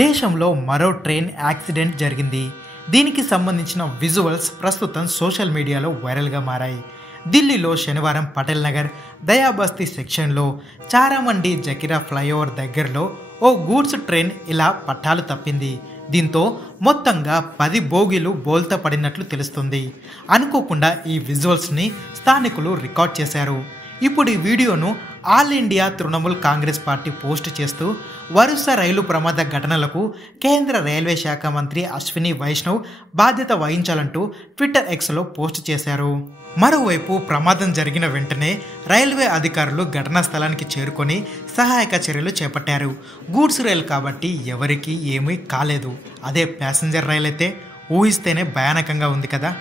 దేశంలో మరో train accident జరిగింది. దీనికి సంబంధించిన విజువల్స్ ప్రస్తుతం సోషల్ మీడియాలో వైరల్గా మారాయి. ఢిల్లీలో శనివారం పటేల్ నగర్ దయాబస్తీ సెక్షన్లో చారామండి జకీరా ఫ్లైఓవర్ దగ్గరలో ఓ గూడ్స్ ట్రైన్ ఇలా పట్టాలు తప్పింది. దీంతో మొత్తంగా 10 బోగీలు బోల్తా పడినట్లు తెలుస్తుంది. అనుకోకుండా ఈ విజువల్స్ని స్థానికులు రికార్డ్ చేశారు. ఇప్పుడు ఈ వీడియోను all India Trinamool Congress party post చేస్తూ వరుస రైలు ప్రమాద ఘటనలకు కేంద్ర రైల్వే శాఖ మంత్రి అశ్విని వైష్ణవ్ బాధ్యత వహించాలంటూ ట్విట్టర్ ఎక్స్లో పోస్ట్ చేశారు. మరోవైపు ప్రమాదం జరిగిన వెంటనే రైల్వే అధికారులు ఘటనా స్థలానికి చేరుకొని సహాయక చర్యలు చేపట్టారు. గూడ్స్ రైలు కాబట్టి ఎవరికీ ఏమీ కాలేదు. అదే ప్యాసింజర్ రైలు అయితే ఊహిస్తేనే భయానకంగా ఉంది కదా.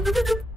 Thank you.